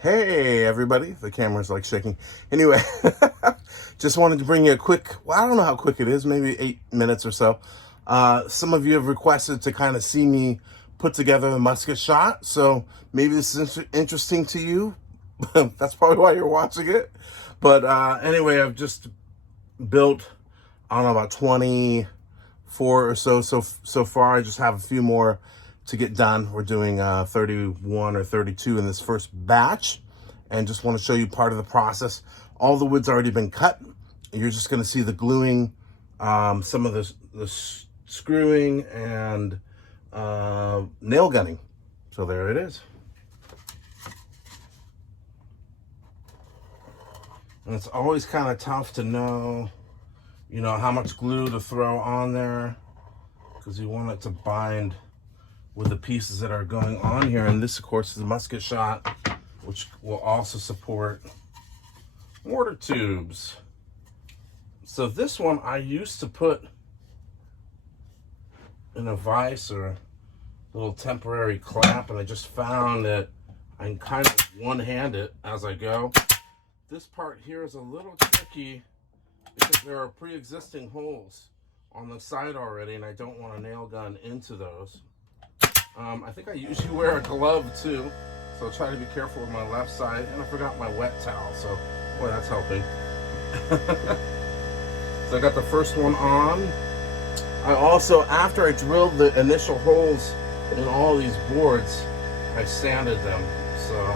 Hey everybody, the camera's like shaking. Anyway, just wanted to bring you a quick, well, I don't know how quick it is, maybe 8 minutes or so. Some of you have requested to kind of see me put together a musket shot, so maybe this is interesting to you. That's probably why you're watching it. But anyway, I've just built, I don't know, about 24 or so far. I just have a few more to get done. We're doing 31 or 32 in this first batch, and just want to show you part of the process. All the wood's already been cut. You're just going to see the gluing, some of the screwing and nail gunning. So there it is. And it's always kind of tough to know, how much glue to throw on there, because you want it to bind with the pieces that are going on here. And this, of course, is a musket shot, which will also support mortar tubes. So this one I used to put in a vise or a little temporary clamp, and I just found that I can kind of one-hand it as I go. This part here is a little tricky because there are pre-existing holes on the side already, and I don't want a nail gun into those. I think I usually wear a glove too, so I'll try to be careful with my left side. And I forgot my wet towel, so boy, that's helping. So I got the first one on. I also, after I drilled the initial holes in all these boards, I sanded them. So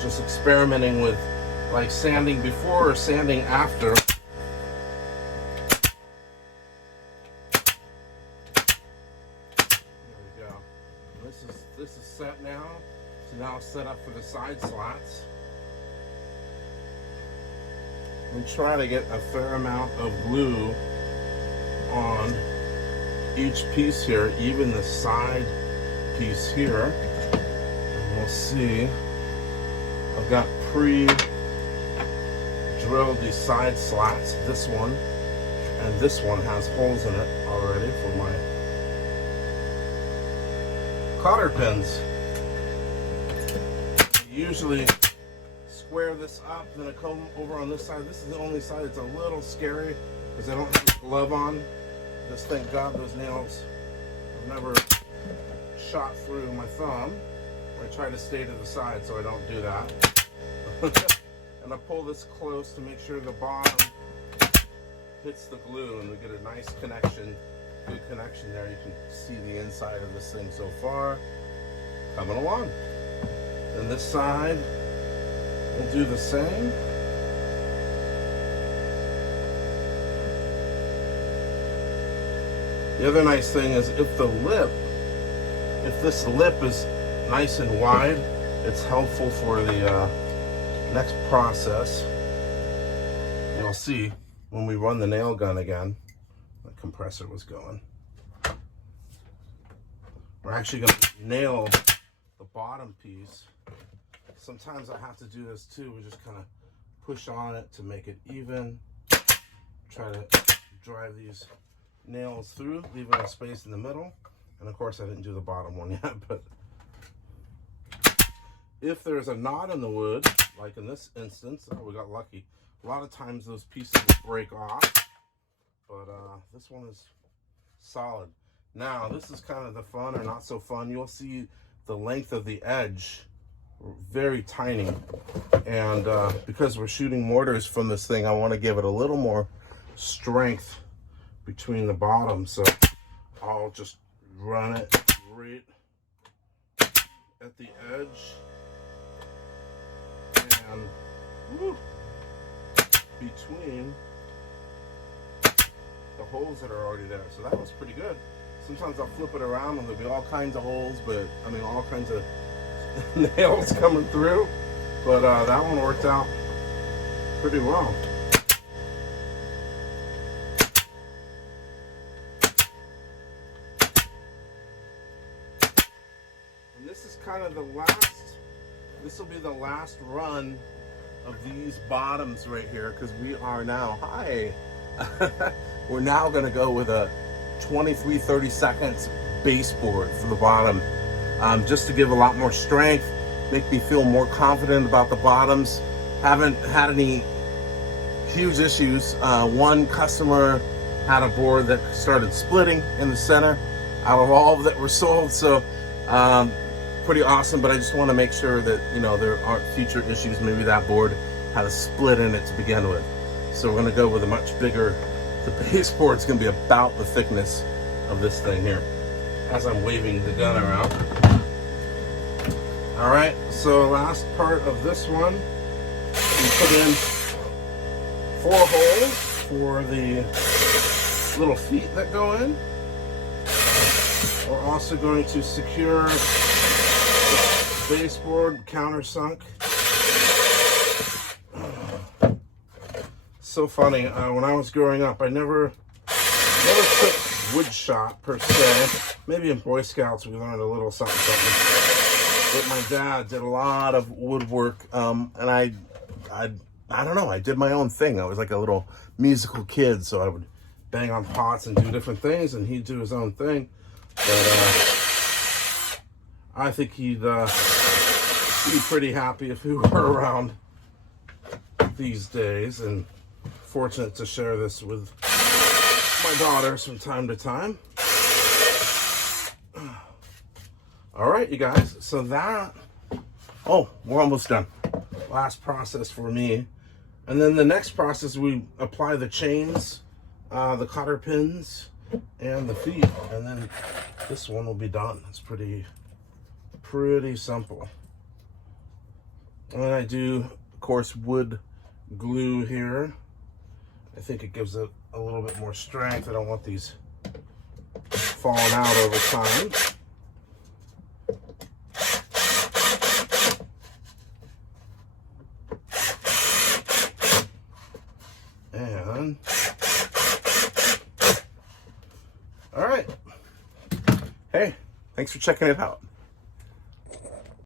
just experimenting with like sanding before or sanding after. This is set now, so now it's set up for the side slats. I'm trying to get a fair amount of glue on each piece here, even the side piece here. And we'll see. I've got pre-drilled these side slats, this one, and this one has holes in it already for my cotter pins. I usually square this up, then I come over on this side. This is the only side that's a little scary because I don't have a glove on. Just thank God those nails have never shot through my thumb. I try to stay to the side so I don't do that. And I pull this close to make sure the bottom hits the glue and we get a nice connection. Good connection there. You can see the inside of this thing so far. Coming along. And this side, we'll do the same. The other nice thing is if this lip is nice and wide, it's helpful for the next process. You'll see when we run the nail gun again. The compressor was going. We're actually going to nail the bottom piece. Sometimes I have to do this too. We just kind of push on it to make it even. Try to drive these nails through, leaving a space in the middle. And of course I didn't do the bottom one yet, but if there's a knot in the wood, like in this instance, oh, we got lucky. A lot of times those pieces will break off. But this one is solid. Now, this is kind of the fun or not so fun. You'll see the length of the edge, very tiny. And because we're shooting mortars from this thing, I want to give it a little more strength between the bottom. So I'll just run it right at the edge. And between the holes that are already there. So that was pretty good. Sometimes I'll flip it around and there'll be all kinds of holes, but I mean all kinds of nails coming through. But that one worked out pretty well. And this is kind of the last, this will be the last run of these bottoms right here, because we are now, we're now going to go with a 23/32 baseboard for the bottom, just to give a lot more strength make me feel more confident about the bottoms. Haven't had any huge issues. One customer had a board that started splitting in the center out of all that were sold, so pretty awesome. But I just want to make sure that, you know, there aren't future issues. Maybe that board had a split in it to begin with, so we're going to go with a much bigger. The base board's going to be about the thickness of this thing here, as I'm waving the gun around. All right, so last part of this one, we put in 4 holes for the little feet that go in. We're also going to secure the baseboard countersunk. So funny, when I was growing up, I never took wood shop per se. Maybe in Boy Scouts we learned a little something. But my dad did a lot of woodwork, and I don't know, I did my own thing. I was like a little musical kid, so I would bang on pots and do different things, and he'd do his own thing. But I think he'd be pretty happy if we were around these days, and fortunate to share this with my daughters from time to time. All right, you guys, so that, oh, we're almost done. Last process for me. And then the next process, we apply the chains, the cotter pins, and the feet, and then this one will be done. It's pretty simple. And then I do, of course, wood glue here. I think it gives it a little bit more strength. I don't want these falling out over time. And all right. Hey, thanks for checking it out.